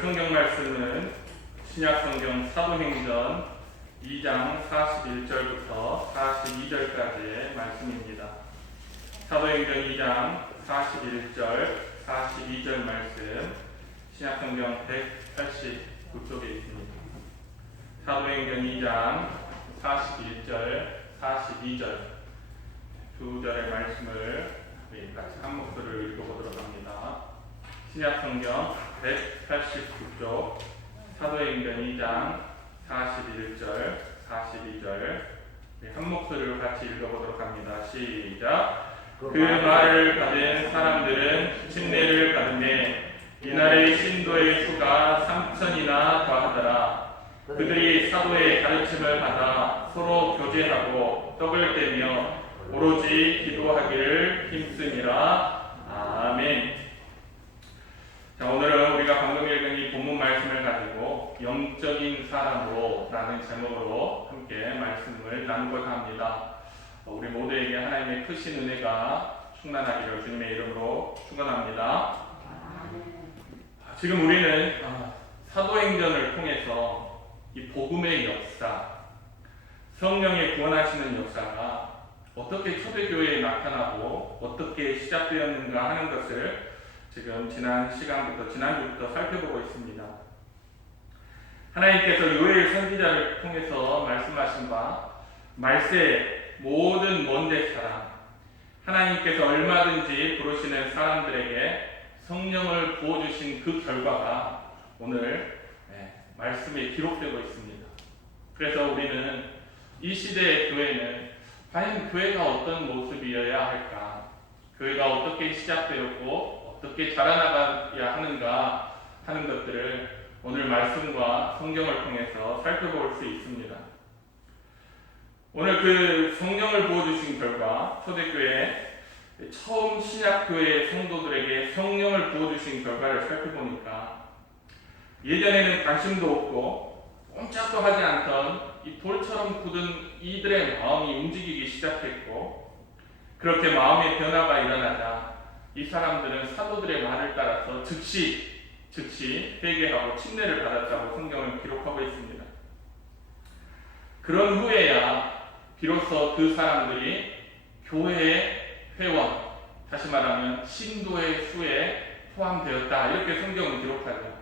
성경 말씀은 신약성경 사도행전 2장 41절부터 42절까지의 말씀입니다. 사도행전 2장 41절, 42절 말씀 신약성경 189쪽에 있습니다. 사도행전 2장 41절, 42절 두 절의 말씀을 같이 한 목소리로 읽어보도록 합니다. 신약성경 189쪽 사도행전 2장 41절, 42절 한 목소리로 같이 읽어보도록 합니다. 시작. 그 말을 받은 사람들은 침례를 받으매 이날의 신도의 수가 3,000이나 더하더라. 그들이 사도의 가르침을 받아 서로 교제하고 떡을 떼며 오로지 기도하기를 힘쓰니라. 아멘. 자, 오늘은 우리가 방금 읽은 이 본문 말씀을 가지고 영적인 사람으로 라는 제목으로 함께 말씀을 나누고자 합니다. 우리 모두에게 하나님의 크신 은혜가 충만하기를 주님의 이름으로 축원합니다. 지금 우리는 사도행전을 통해서 이 복음의 역사, 성령의 구원하시는 역사가 어떻게 초대교회에 나타나고 어떻게 시작되었는가 하는 것을 지금 지난주부터 살펴보고 있습니다. 하나님께서 요엘 선지자를 통해서 말씀하신 바 말세 모든 먼데 사람, 하나님께서 얼마든지 부르시는 사람들에게 성령을 부어주신 그 결과가 오늘 말씀에 기록되고 있습니다. 그래서 우리는 이 시대의 교회는 과연 교회가 어떤 모습이어야 할까, 교회가 어떻게 시작되었고 어떻게 자라나가야 하는가 하는 것들을 오늘 말씀과 성경을 통해서 살펴볼 수 있습니다. 오늘 그 성령을 부어주신 결과, 초대교회 처음 신약교회 성도들에게 성령을 부어주신 결과를 살펴보니까 예전에는 관심도 없고 꼼짝도 하지 않던 이 돌처럼 굳은 이들의 마음이 움직이기 시작했고, 그렇게 마음의 변화가 일어나자 이 사람들은 사도들의 말을 따라서 즉시 회개하고 침례를 받았다고 성경을 기록하고 있습니다. 그런 후에야 비로소 그 사람들이 교회의 회원, 다시 말하면 신도의 수에 포함되었다, 이렇게 성경은 기록하죠.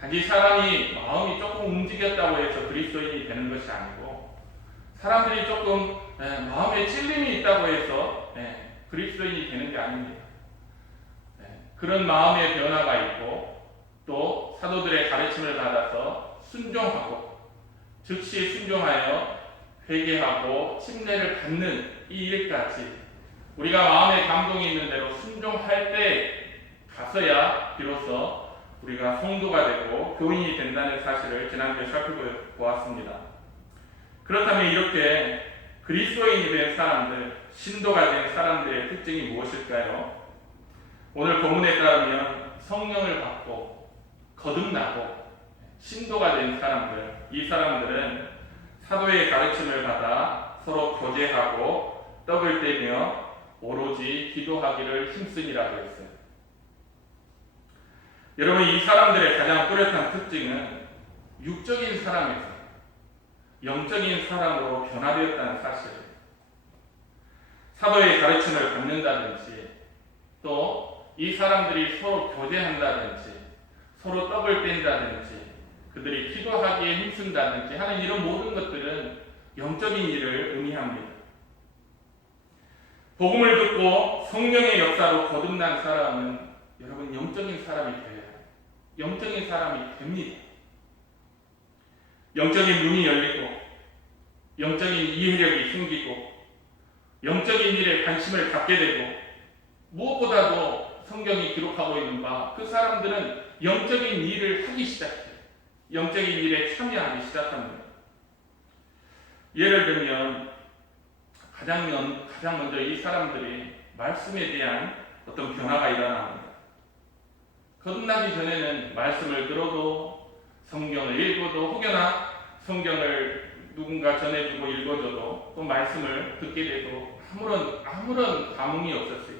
단지 사람이 마음이 조금 움직였다고 해서 그리스도인이 되는 것이 아니고, 사람들이 조금 마음에 찔림이 있다고 해서 그리스도인이 되는 게 아닙니다. 그런 마음의 변화가 있고 또 사도들의 가르침을 받아서 순종하고 즉시 순종하여 회개하고 침례를 받는 이 일까지 우리가 마음에 감동이 있는 대로 순종할 때 가서야 비로소 우리가 성도가 되고 교인이 된다는 사실을 지난주에 살펴보았습니다. 그렇다면 이렇게 그리스도인이 된 사람들, 신도가 된 사람들의 특징이 무엇일까요? 오늘 본문에 따르면 성령을 받고 거듭나고 신도가 된 사람들, 이 사람들은 사도의 가르침을 받아 서로 교제하고 떡을 떼며 오로지 기도하기를 힘쓰니라고 했어요. 여러분, 이 사람들의 가장 뚜렷한 특징은 육적인 사람에서 영적인 사람으로 변화되었다는 사실이에요. 사도의 가르침을 받는다든지 또 이 사람들이 서로 교제한다든지 서로 떡을 뗀다든지 그들이 기도하기에 힘쓴다든지 하는 이런 모든 것들은 영적인 일을 의미합니다. 복음을 듣고 성령의 역사로 거듭난 사람은 여러분 영적인 사람이 돼요. 영적인 사람이 됩니다. 영적인 눈이 열리고 영적인 이해력이 생기고 영적인 일에 관심을 갖게 되고, 무엇보다도 성경이 기록하고 있는 바 그 사람들은 영적인 일을 하기 시작해요. 영적인 일에 참여하기 시작합니다. 예를 들면 가장 먼저 이 사람들이 말씀에 대한 어떤 변화가 일어납니다. 거듭나기 전에는 말씀을 들어도 성경을 읽어도 혹여나 성경을 누군가 전해주고 읽어줘도 또 말씀을 듣게 되고 아무런 감흥이 없었어요.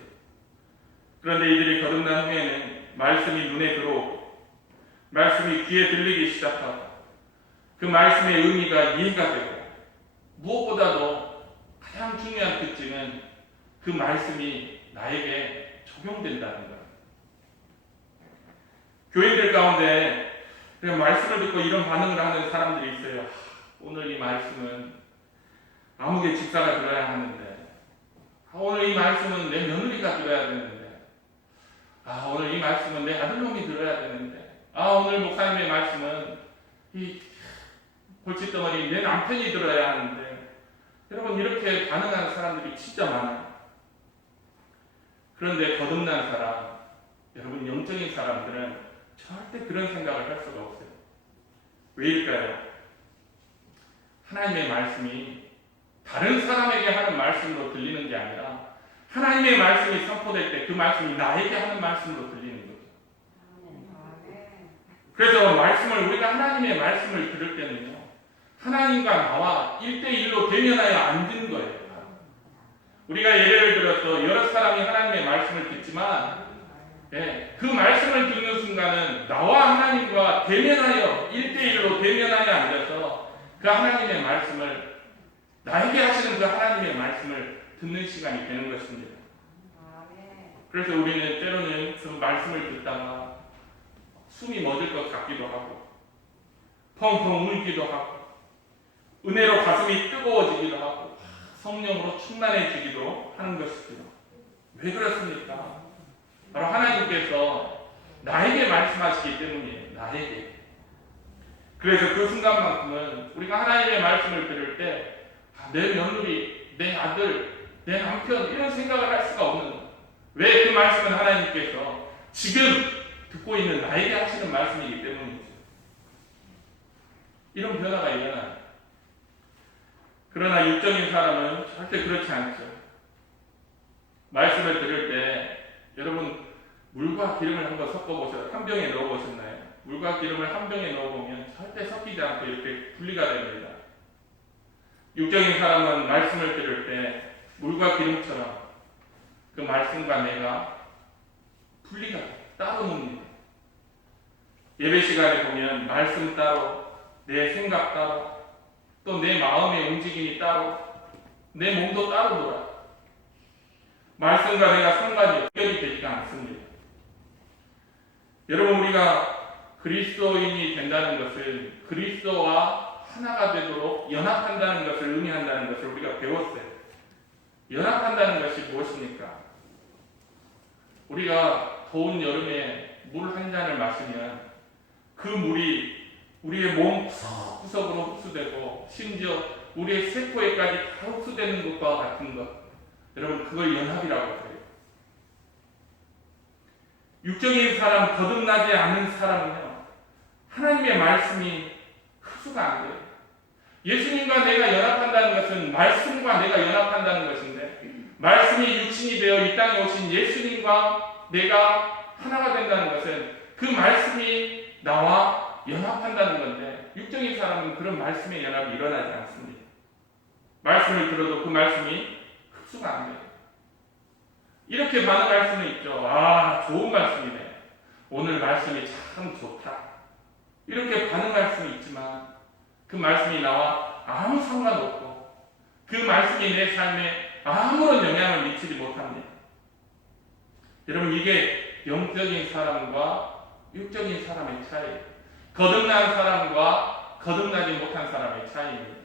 그런데 이들이 거듭난 후에는 말씀이 눈에 들어오고 말씀이 귀에 들리기 시작하고 그 말씀의 의미가 이해가 되고 무엇보다도 가장 중요한 특징은 그 말씀이 나에게 적용된다는 거예요. 교인들 가운데 말씀을 듣고 이런 반응을 하는 사람들이 있어요. 오늘 이 말씀은 아무개 집사가 들어야 하는데, 오늘 이 말씀은 내 며느리가 들어야 되는데, 오늘 이 말씀은 내 아들놈이 들어야 되는데, 오늘 목사님의 말씀은 이 골칫덩어리 내 남편이 들어야 하는데, 여러분 이렇게 반응하는 사람들이 진짜 많아요. 그런데 거듭난 사람, 여러분 영적인 사람들은 절대 그런 생각을 할 수가 없어요. 왜일까요? 하나님의 말씀이 다른 사람에게 하는 말씀으로 들리는 게 아니라 하나님의 말씀이 선포될 때 그 말씀이 나에게 하는 말씀으로 들리는 거죠. 그래서 말씀을 우리가 하나님의 말씀을 들을 때는요, 하나님과 나와 1대1로 대면하여 앉은 거예요. 우리가 예를 들어서 여러 사람이 하나님의 말씀을 듣지만 그 말씀을 듣는 순간은 나와 하나님과 대면하여 1대1로 대면하여 앉아서 그 하나님의 말씀을, 나에게 하시는 그 하나님의 말씀을 듣는 시간이 되는 것입니다. 그래서 우리는 때로는 그 말씀을 듣다가 숨이 멎을 것 같기도 하고 펑펑 울기도 하고 은혜로 가슴이 뜨거워지기도 하고 성령으로 충만해지기도 하는 것이죠. 왜 그렇습니까? 바로 하나님께서 나에게 말씀하시기 때문이에요. 나에게. 그래서 그 순간만큼은 우리가 하나님의 말씀을 들을 때 내 며느리, 내 아들, 내 남편 이런 생각을 할 수가 없는 거예요. 왜? 그 말씀은 하나님께서 지금 듣고 있는 나에게 하시는 말씀이기 때문이죠. 이런 변화가 일어나요. 그러나 육적인 사람은 절대 그렇지 않죠. 말씀을 들을 때 여러분 물과 기름을 한번 섞어보셔서 한 병에 넣어보셨나요? 물과 기름을 한 병에 넣어보면 절대 섞이지 않고 이렇게 분리가 됩니다. 육적인 사람은 말씀을 들을 때 물과 기름처럼 그 말씀과 내가 분리가 따로 놉니다. 예배 시간에 보면 말씀 따로, 내 생각 따로, 또 내 마음의 움직임이 따로, 내 몸도 따로 놀아. 말씀과 내가 상관이 연결이 되지가 않습니다. 여러분 우리가 그리스도인이 된다는 것은 그리스도와 하나가 되도록 연합한다는 것을 의미한다는 것을 우리가 배웠어요. 연합한다는 것이 무엇입니까? 우리가 더운 여름에 물 한 잔을 마시면 그 물이 우리의 몸 구석구석으로 흡수되고 심지어 우리의 세포에까지 다 흡수되는 것과 같은 것, 여러분 그걸 연합이라고 해요. 육적인 사람, 거듭나지 않은 사람은요, 하나님의 말씀이 흡수가 안 돼요. 예수님과 내가 연합한다는 것은 말씀과 내가 연합한다는 것인데, 말씀이 육신이 되어 이 땅에 오신 예수님과 내가 하나가 된다는 것은 그 말씀이 나와 연합한다는 건데, 육적인 사람은 그런 말씀의 연합이 일어나지 않습니다. 말씀을 들어도 그 말씀이 흡수가 안 돼요. 이렇게 반응할 수는 있죠. 좋은 말씀이네. 오늘 말씀이 참 좋다. 이렇게 반응할 수는 있지만 그 말씀이 나와 아무 상관없고 그 말씀이 내 삶에 아무런 영향을 미치지 못합니다. 여러분 이게 영적인 사람과 육적인 사람의 차이, 거듭난 사람과 거듭나지 못한 사람의 차이입니다.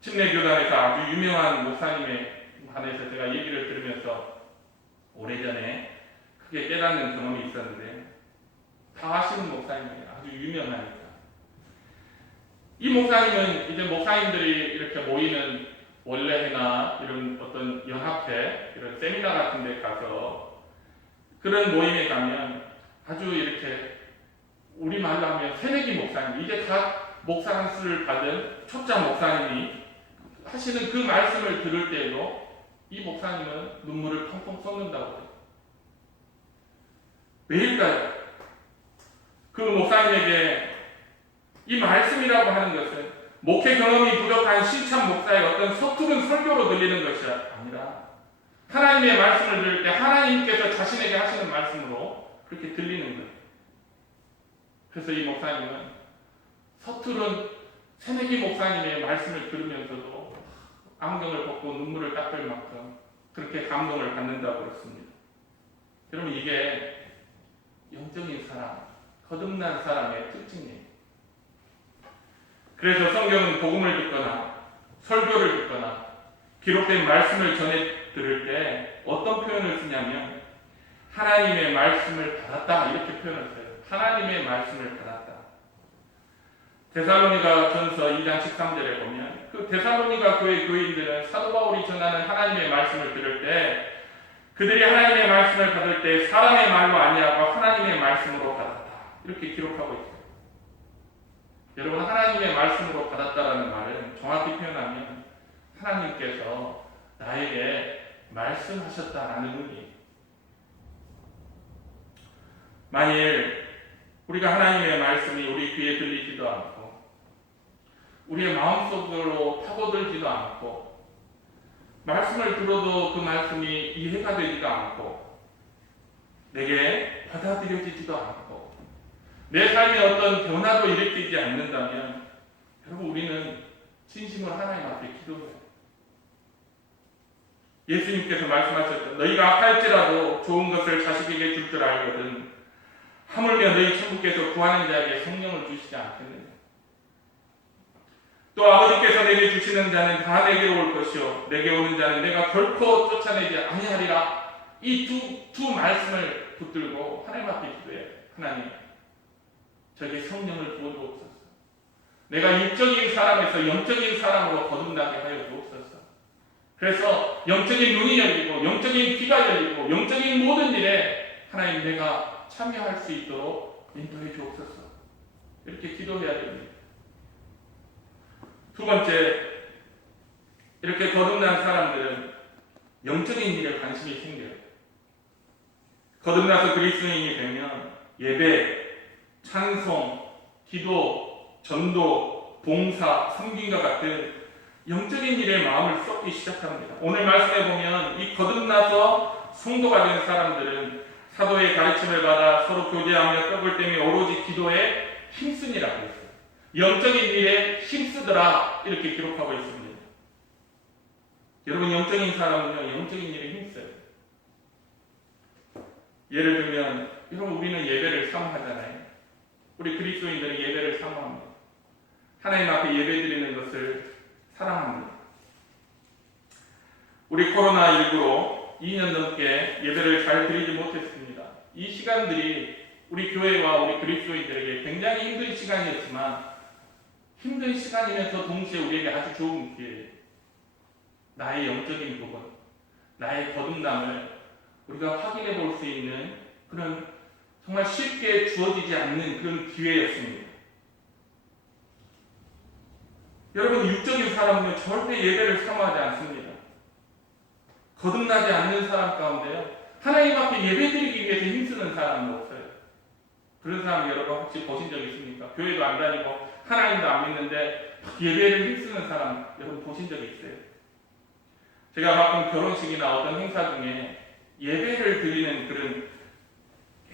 침례교단에서 아주 유명한 목사님에 관해서 제가 얘기를 들으면서 오래전에 크게 깨닫는 경험이 있었는데, 다 아시는 목사님이에요. 아주 유명하니까. 이 목사님은 이제 목사님들이 이렇게 모이는 원래회나 이런 어떤 연합회, 이런 세미나 같은 데 가서 그런 모임에 가면 아주 이렇게 우리말로 하면 새내기 목사님, 이제 각 목사 한 수를 받은 초짜 목사님이 하시는 그 말씀을 들을 때에도 이 목사님은 눈물을 펑펑 쏟는다고 해요. 왜일까요? 그 목사님에게 이 말씀이라고 하는 것은 목회 경험이 부족한 신참 목사의 어떤 서투른 설교로 들리는 것이 아니라 하나님의 말씀을 들을 때 하나님께서 자신에게 하시는 말씀으로 그렇게 들리는 거예요. 그래서 이 목사님은 서투른 새내기 목사님의 말씀을 들으면서도 안경을 벗고 눈물을 닦을 만큼 그렇게 감동을 받는다고 그랬습니다. 여러분, 이게 영적인 사람, 거듭난 사람의 특징이에요. 그래서 성경은 복음을 듣거나 설교를 듣거나 기록된 말씀을 전해 들을 때 어떤 표현을 쓰냐면 하나님의 말씀을 받았다, 이렇게 표현을 써요. 하나님의 말씀을 받았다. 데살로니가 전서 2장 13절에 보면 그 데살로니가 교회 교인들은 사도 바울이 전하는 하나님의 말씀을 들을 때 그들이 하나님의 말씀을 받을 때 사람의 말로 아니하고 하나님의 말씀으로 받았다, 이렇게 기록하고 있어요. 여러분, 하나님의 말씀으로 받았다라는 말은 정확히 표현하면 하나님께서 나에게 말씀하셨다라는 의미예요. 만일 우리가 하나님의 말씀이 우리 귀에 들리지도 않고 우리의 마음속으로 파고들지도 않고 말씀을 들어도 그 말씀이 이해가 되지도 않고 내게 받아들여지지도 않고 내 삶에 어떤 변화도 일으키지 않는다면 여러분, 우리는 진심으로 하나님 앞에 기도해요. 예수님께서 말씀하셨죠. 너희가 할지라도 좋은 것을 자식에게 줄 줄 알거든 하물며 너희 천국께서 구하는 자에게 성령을 주시지 않겠느냐. 또 아버지께서 내게 주시는 자는 다 내게로 올 것이요 내게 오는 자는 내가 결코 쫓아내지 아니하리라. 이 두 말씀을 붙들고 하나님 앞에 기도해요. 하나님, 저에게 성령을 부어주옵소서. 내가 육적인 사람에서 영적인 사람으로 거듭나게 하여 주옵소서. 그래서 영적인 눈이 열리고 영적인 귀가 열리고 영적인 모든 일에 하나님 내가 참여할 수 있도록 인도해 주옵소서. 이렇게 기도해야 됩니다. 두 번째, 이렇게 거듭난 사람들은 영적인 일에 관심이 생겨요. 거듭나서 그리스도인이 되면 예배, 찬송, 기도, 전도, 봉사, 섬김과 같은 영적인 일에 마음을 쏟기 시작합니다. 오늘 말씀에 보면 이 거듭나서 성도가 된 사람들은 사도의 가르침을 받아 서로 교제하며 떡을 떼며 오로지 기도에 힘쓰니라고 했어요. 영적인 일에 힘쓰더라, 이렇게 기록하고 있습니다. 여러분, 영적인 사람은요, 영적인 일에 힘써요. 예를 들면 여러분, 우리는 예배를 사모하잖아요. 우리 그리스도인들은 예배를 사모합니다. 하나님 앞에 예배드리는 것을 사랑합니다. 우리 코로나19로 2년 넘게 예배를 잘 드리지 못했습니다. 이 시간들이 우리 교회와 우리 그리스도인들에게 굉장히 힘든 시간이었지만 힘든 시간이면서 동시에 우리에게 아주 좋은 기회예요. 나의 영적인 부분, 나의 거듭남을 우리가 확인해 볼 수 있는 그런 정말 쉽게 주어지지 않는 그런 기회였습니다. 여러분, 육적인 사람은 절대 예배를 사모하지 않습니다. 거듭나지 않는 사람 가운데요, 하나님 앞에 예배드리기 위해서 힘쓰는 사람은 없어요. 그런 사람 여러분 혹시 보신 적 있습니까? 교회도 안 다니고 하나님도 안 믿는데 예배를 힘쓰는 사람 여러분 보신 적 있어요? 제가 가끔 결혼식이나 어떤 행사 중에 예배를 드리는 그런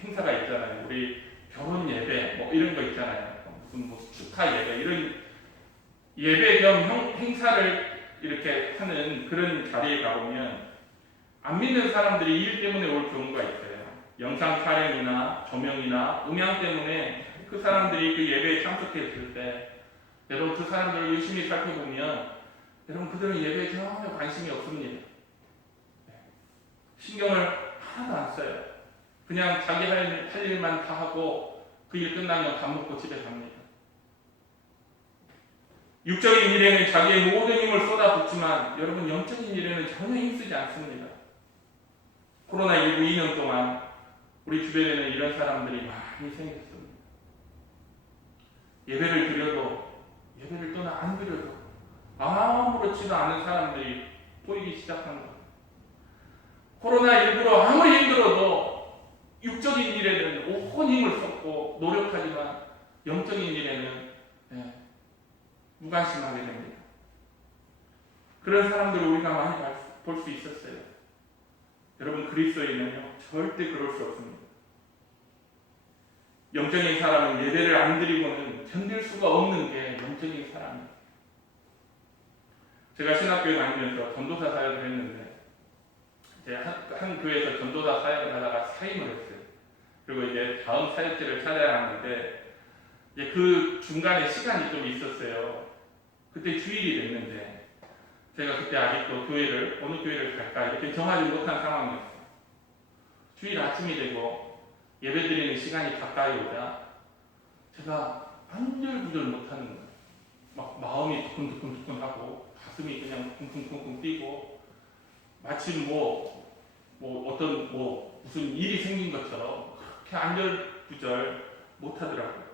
행사가 있잖아요. 우리 결혼 예배 뭐 이런 거 있잖아요. 무슨 뭐 축하 예배, 이런 예배 겸 행사를 이렇게 하는 그런 자리에 가보면 안 믿는 사람들이 일 때문에 올 경우가 있어요. 영상 촬영이나 조명이나 음향 때문에 그 사람들이 그 예배에 참석했을 때 여러분, 그 사람들을 열심히 살펴보면 여러분, 그들은 예배에 전혀 관심이 없습니다. 신경을 하나도 안 써요. 그냥 자기 할 일만 다 하고 그 일 끝나면 밥 먹고 집에 갑니다. 육적인 일에는 자기의 모든 힘을 쏟아붓지만 여러분, 영적인 일에는 전혀 힘쓰지 않습니다. 코로나19 2년 동안 우리 주변에는 이런 사람들이 많이 생겼습니다. 예배를 드려도 예배를 또는 안 드려도 아무렇지도 않은 사람들이 보이기 시작합니다. 코로나19로 아무리 힘들어도 육적인 일에는 온 힘을 쏟고 노력하지만 영적인 일에는 무관심하게 됩니다. 그런 사람들을 우리가 많이 볼 수 있었어요. 여러분, 그리스도인은요 절대 그럴 수 없습니다. 영적인 사람은 예배를 안 드리고는 견딜 수가 없는 게 영적인 사람이에요. 제가 신학교에 다니면서 전도사 사역을 했는데 이제 한 교회에서 전도사 사역을 하다가 사임을 했어요. 그리고 이제 다음 사역지를 찾아야 하는데 이제 그 중간에 시간이 좀 있었어요. 그때 주일이 됐는데 제가 그때 아직도 교회를 어느 교회를 갈까 이렇게 정하지 못한 상황이었어요. 주일 아침이 되고 예배드리는 시간이 가까이 오자 제가 안절부절 못하는 거예요. 막 마음이 두근두근두근하고 가슴이 그냥 쿵쿵쿵쿵 뛰고 마치 어떤 무슨 일이 생긴 것처럼 그렇게 안절부절 못하더라고요.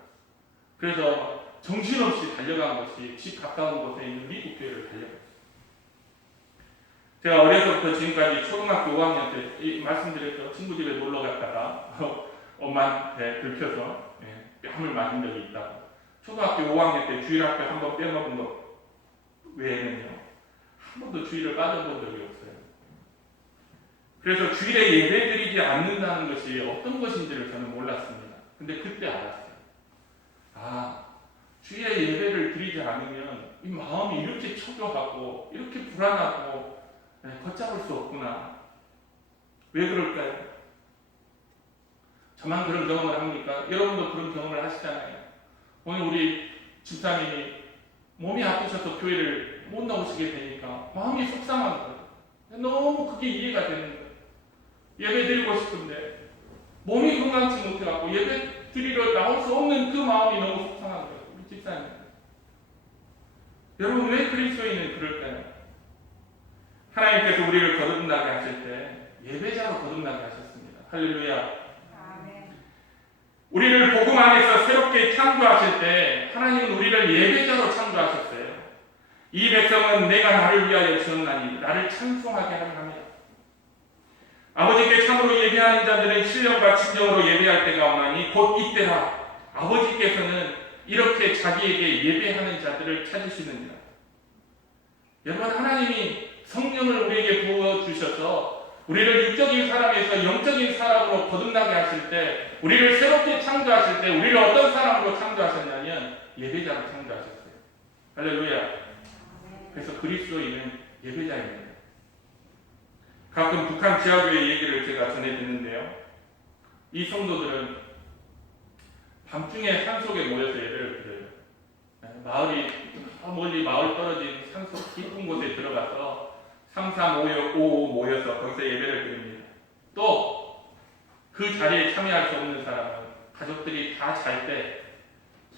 그래서 정신없이 달려간 것이 집 가까운 곳에 있는 미국 교회를 달려갔어요. 제가 어려서부터 지금까지 초등학교 5학년 때 말씀드렸죠. 친구 집에 놀러 갔다가 엄마한테 들켜서 뺨을 맞은 적이 있다고. 초등학교 5학년 때 주일학교 한 번 빼먹은 것 외에는요. 한 번도 주일을 빠져본 적이 없어요. 그래서 주일에 예배드리지 않는다는 것이 어떤 것인지를 저는 몰랐습니다. 근데 그때 알았어요. 주일에 예배를 드리지 않으면 이 마음이 이렇게 초조하고 이렇게 불안하고 걷잡을 수 없구나. 왜 그럴까요? 저만 그런 경험을 합니까? 여러분도 그런 경험을 하시잖아요. 오늘 우리 집사님이 몸이 아프셔서 교회를 못 나오시게 되니까 마음이 속상한 거예요. 너무 그게 이해가 되는 거예요. 예배 드리고 싶은데 몸이 건강치 못해갖고 예배 드리러 나올 수 없는 그 마음이 너무 속상한 거예요. 우리 집사님. 여러분 왜 그리스도인은 그럴까요? 하나님께서 우리를 거듭나게 하실 때 예배자로 거듭나게 하셨습니다. 할렐루야. 우리를 복음 안에서 새롭게 창조하실 때 하나님은 우리를 예배자로 창조하셨어요. 이 백성은 내가 나를 위하여 지었나니 나를 찬송하게 하려 합니다. 아버지께 참으로 예배하는 자들은 신령과 진정으로 예배할 때가 오나니 곧 이때라. 아버지께서는 이렇게 자기에게 예배하는 자들을 찾으시느니라. 여러분 하나님이 성령을 우리에게 부어주셔서 우리를 육적인 사람에서 영적인 사람으로 거듭나게 하실 때 우리를 새롭게 창조하실 때 우리를 어떤 사람으로 창조하셨냐면 예배자로 창조하셨어요. 할렐루야. 그래서 그리스도인은 예배자입니다. 가끔 북한 지하교회 얘기를 제가 전해 듣는데요. 이 성도들은 밤중에 산속에 모여서 예배를 드려요. 마을이 멀리 마을 떨어진 산속 깊은 곳에 들어가서 3, 4, 5 모여서 거기서 예배를 드립니다. 또 그 자리에 참여할 수 없는 사람은 가족들이 다 잘 때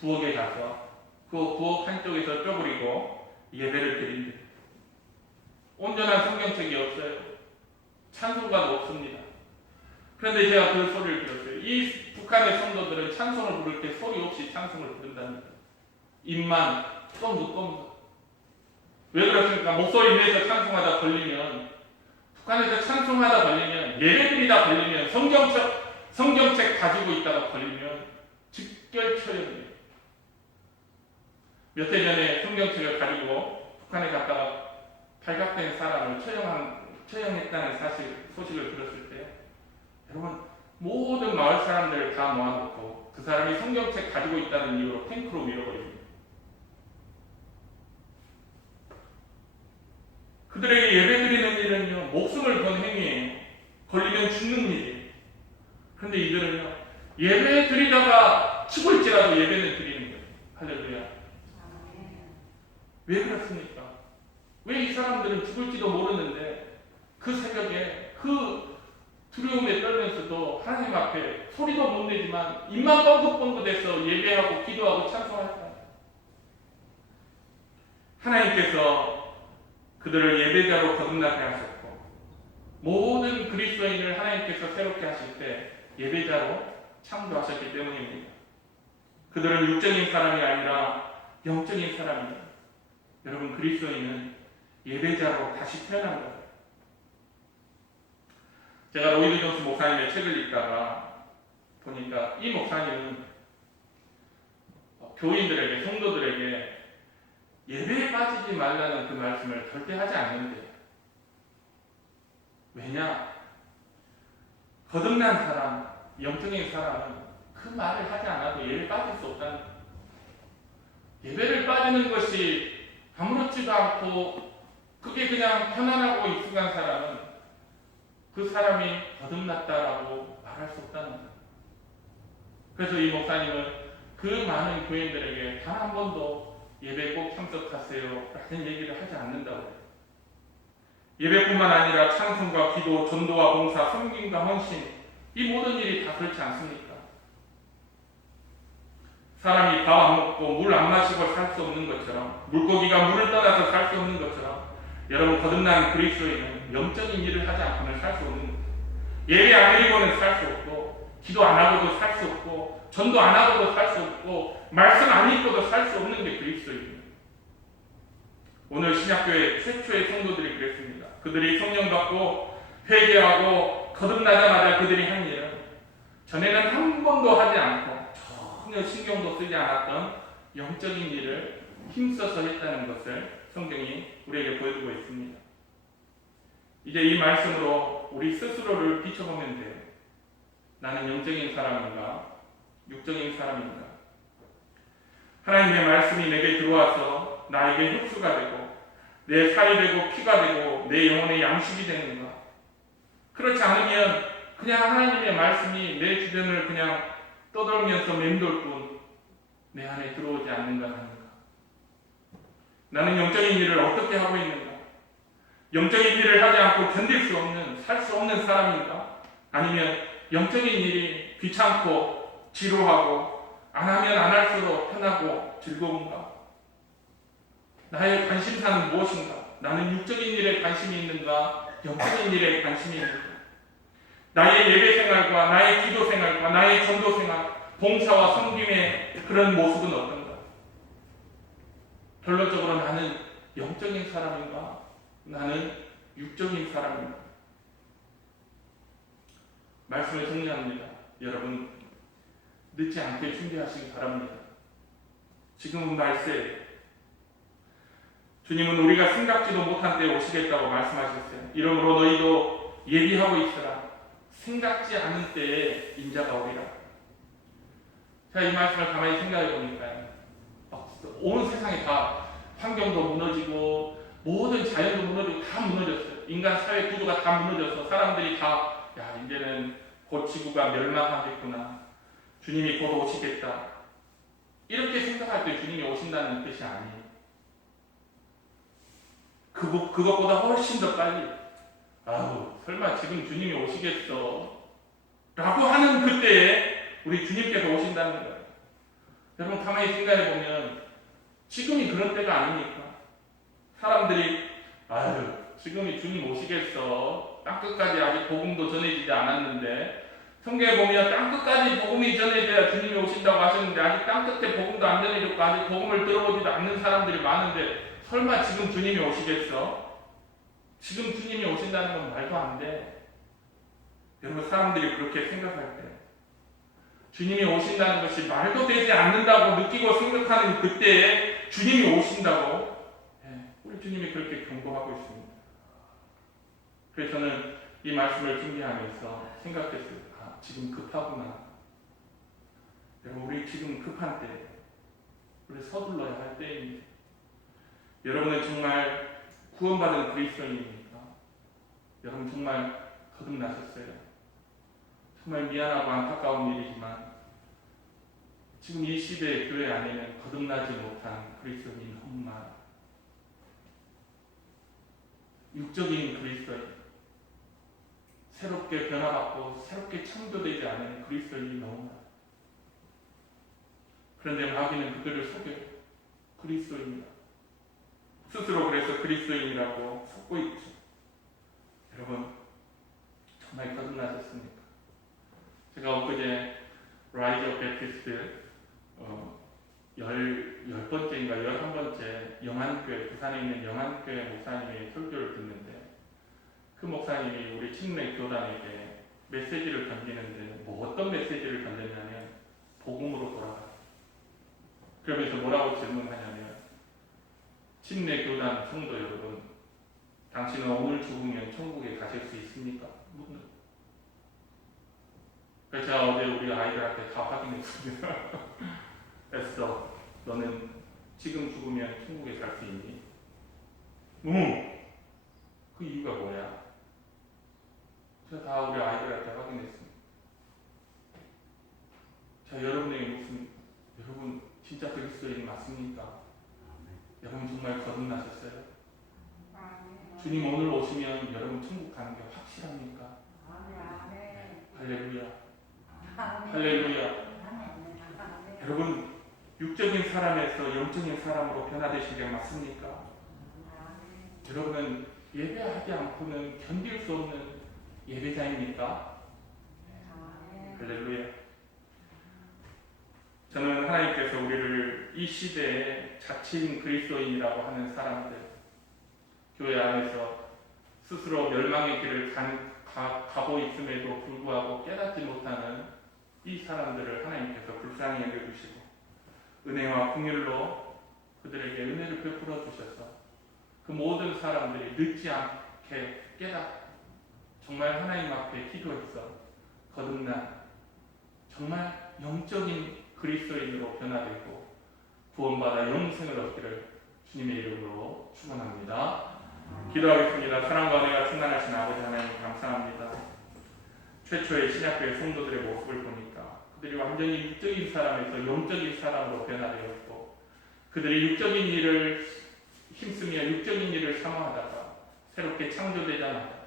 부엌에 가서 그 부엌 한쪽에서 쪼그리고 예배를 드립니다. 온전한 성경책이 없어요. 찬송가도 없습니다. 그런데 제가 그 소리를 들었어요. 이 북한의 성도들은 찬송을 부를 때 소리 없이 찬송을 부른답니다. 입만 똥긋똥긋. 왜 그렇습니까? 목소리 내서 찬송하다 걸리면 북한에서 찬송하다 걸리면 예배드리다 걸리면 성경책 가지고 있다가 걸리면 직결 처형이에요. 몇 해 전에 성경책을 가지고 북한에 갔다가 발각된 사람을 처형했다는 소식을 들었을 때 여러분 모든 마을 사람들을 다 모아놓고 그 사람이 성경책 가지고 있다는 이유로 탱크로 밀어버립니다. 그들에게 예배드리는 일은요 목숨을 건 행위예요. 걸리면 죽는 일이에요. 그런데 이들은요 예배드리다가 죽을지라도 예배는 드리는 거예요. 할렐루야. 왜 그렇습니까? 왜 이 사람들은 죽을지도 모르는데 그 새벽에 그 두려움에 떨면서도 하나님 앞에 소리도 못 내지만 입만 뻥긋뻥긋해서 예배하고 기도하고 찬송할까요? 하나님께서 그들을 예배자로 거듭나게 하셨고 모든 그리스도인을 하나님께서 새롭게 하실 때 예배자로 창조하셨기 때문입니다. 그들은 육적인 사람이 아니라 영적인 사람입니다. 여러분 그리스도인은 예배자로 다시 태어난 거예요. 제가 로이드 존스 목사님의 책을 읽다가 보니까 이 목사님은 교인들에게 성도들에게 예배에 빠지지 말라는 그 말씀을 절대 하지 않는데요. 왜냐? 거듭난 사람, 영적인 사람은 그 말을 하지 않아도 예배 빠질 수 없다는 거예요. 예배를 빠지는 것이 아무렇지도 않고 그게 그냥 편안하고 익숙한 사람은 그 사람이 거듭났다라고 말할 수 없다는 거예요. 그래서 이 목사님은 그 많은 교인들에게 단 한 번도 예배 꼭 참석하세요 라는 얘기를 하지 않는다고 해요. 예배뿐만 아니라 찬송과 기도, 전도와 봉사, 섬김과 헌신, 이 모든 일이 다 그렇지 않습니까? 사람이 밥 안 먹고 물 안 마시고 살 수 없는 것처럼, 물고기가 물을 떠나서 살 수 없는 것처럼, 여러분 거듭난 그리스도인은 영적인 일을 하지 않고는 살 수 없는 거예요. 예배 안 드리고는 살 수 없고, 기도 안 하고도 살 수 없고, 전도 안 하고도 살 수 없고, 말씀 안 읽고도 살 수 없는 게 그리스도입니다. 오늘 신약교회 최초의 성도들이 그랬습니다. 그들이 성령 받고 회개하고 거듭나자마자 그들이 한 일은 전에는 한 번도 하지 않고 전혀 신경도 쓰지 않았던 영적인 일을 힘써서 했다는 것을 성경이 우리에게 보여주고 있습니다. 이제 이 말씀으로 우리 스스로를 비춰보면 돼요. 나는 영적인 사람인가? 육적인 사람인가? 하나님의 말씀이 내게 들어와서 나에게 흡수가 되고 내 살이 되고 피가 되고 내 영혼의 양식이 되는가? 그렇지 않으면 그냥 하나님의 말씀이 내 주변을 그냥 떠돌면서 맴돌 뿐 내 안에 들어오지 않는가 하는가? 나는 영적인 일을 어떻게 하고 있는가? 영적인 일을 하지 않고 견딜 수 없는, 살 수 없는 사람인가? 아니면 영적인 일이 귀찮고 지루하고 안 하면 안 할수록 편하고 즐거운가? 나의 관심사는 무엇인가? 나는 육적인 일에 관심이 있는가? 영적인 일에 관심이 있는가? 나의 예배 생활과 나의 기도 생활과 나의 전도 생활, 봉사와 섬김의 그런 모습은 어떤가? 결론적으로 나는 영적인 사람인가? 나는 육적인 사람인가? 말씀을 정리합니다. 여러분, 늦지 않게 준비하시기 바랍니다. 지금은 말세. 주님은 우리가 생각지도 못한 때에 오시겠다고 말씀하셨어요. 이러므로 너희도 예비하고 있으라. 생각지 않은 때에 인자가 오리라. 자, 이 말씀을 가만히 생각해 보니까요. 온 세상이 다 환경도 무너지고 모든 자연도 무너지고 다 무너졌어요. 인간 사회 구조가 다 무너져서 사람들이 다 이제는 곧 지구가 멸망하겠구나. 주님이 곧 오시겠다. 이렇게 생각할 때 주님이 오신다는 뜻이 아니에요. 그것보다 훨씬 더 빨리 설마 지금 주님이 오시겠어? 라고 하는 그때에 우리 주님께서 오신다는 거예요. 여러분 가만히 생각해 보면 지금이 그런 때가 아닙니까? 사람들이 지금이 주님 오시겠어? 땅끝까지 아직 복음도 전해지지 않았는데 성경에 보면 땅끝까지 복음이 전해져야 주님이 오신다고 하셨는데 아직 땅끝에 복음도 안 전해졌고 아직 복음을 들어보지도 않는 사람들이 많은데 설마 지금 주님이 오시겠어? 지금 주님이 오신다는 건 말도 안 돼. 여러분 사람들이 그렇게 생각할 때 주님이 오신다는 것이 말도 되지 않는다고 느끼고 생각하는 그때에 주님이 오신다고 우리 주님이 그렇게 경고하고 있습니다. 그래서 저는 이 말씀을 준비하면서 생각했어요. 지금 급하구나. 여러분 우리 지금 급한 때 우리 서둘러야 할 때입니다. 여러분은 정말 구원받은 그리스도인입니까? 여러분 정말 거듭나셨어요? 정말 미안하고 안타까운 일이지만 지금 이 시대의 교회 안에는 거듭나지 못한 그리스도인이 너무 많아요. 육적인 그리스도인, 새롭게 변화받고 새롭게 창조되지 않은 그리스도인이 너무 많아요. 그런데 마귀는 그들을 속여요. 그리스도인이다. 스스로 그래서 그리스도인이라고 속고 있죠. 여러분 정말 거듭나셨습니까? 제가 엊그제 라이즈 오브 배티스트 10번째인가 11번째 영안교회, 부산에 있는 영안교회 목사님의 설교를 듣는데 그 목사님이 우리 친내 교단에게 메시지를 던지는데 어떤 메시지를 던졌냐면 복음으로 돌아가. 그러면서 뭐라고 질문하냐면 친내 교단 성도 여러분, 당신은 오늘 죽으면 천국에 가실 수 있습니까? 묻는. 그래서 제가 어제 우리 아이들한테 다 확인했습니다. 에스더, 너는 지금 죽으면 천국에 갈 수 있니? 그 이유가 뭐야? 제가 다 우리 아이들한테 확인했습니다. 자, 여러분에게 묻습니다. 여러분 진짜 그리스도인 맞습니까? 여러분 정말 거듭나셨어요? 주님 오늘 오시면 여러분 천국 가는 게 확실합니까? 할렐루야. 할렐루야. 여러분 육적인 사람에서 영적인 사람으로 변화되신 게 맞습니까? 여러분은 예배하지 않고는 견딜 수 없는 예배자입니까? 할렐루야. 저는 하나님께서 우리를 이 시대에 자칭 그리스도인이라고 하는 사람들, 교회 안에서 스스로 멸망의 길을 가고 있음에도 불구하고 깨닫지 못하는 이 사람들을 하나님께서 불쌍히 여겨주시고 은혜와 긍휼로 그들에게 은혜를 베풀어 주셔서 그 모든 사람들이 늦지 않게 정말 하나님 앞에 기도해서 거듭난 정말 영적인 그리스도인으로 변화되고 구원받아 영생을 얻기를 주님의 이름으로 축원합니다. 기도하겠습니다. 사랑과 은혜가 충만하신 아버지 하나님 감사합니다. 최초의 신약교회 성도들의 모습을 보니까 그들이 완전히 육적인 사람에서 영적인 사람으로 변화되었고 그들이 육적인 일을 힘쓰며 육적인 일을 사모하다가 새롭게 창조되자마자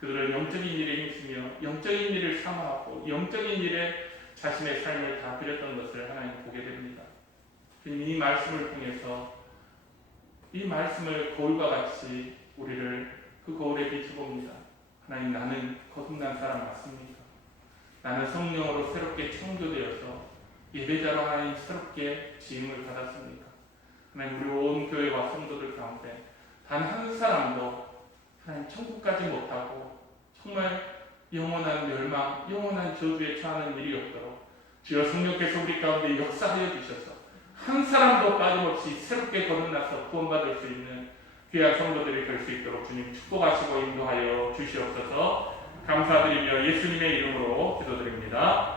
그들은 영적인 일에 힘쓰며 영적인 일을 사모하고 영적인 일에 자신의 삶을 다 드렸던 것을 하나님 보게 됩니다. 주님 이 말씀을 통해서 이 말씀을 거울과 같이 우리를 그 거울에 비춰봅니다. 하나님 나는 거듭난 사람 맞습니까? 나는 성령으로 새롭게 창조되어서 예배자로 하나님 새롭게 지음을 받았습니까? 하나님 우리 온 교회와 성도들 가운데 단 한 사람도 하나님 천국까지 못하고 정말 영원한 멸망, 영원한 저주에 처하는 일이 없도록 주여 성령께서 우리 가운데 역사하여 주셔서 한 사람도 빠짐없이 새롭게 거듭나서 구원받을 수 있는 귀한 성도들이 될 수 있도록 주님 축복하시고 인도하여 주시옵소서. 감사드리며 예수님의 이름으로 기도드립니다.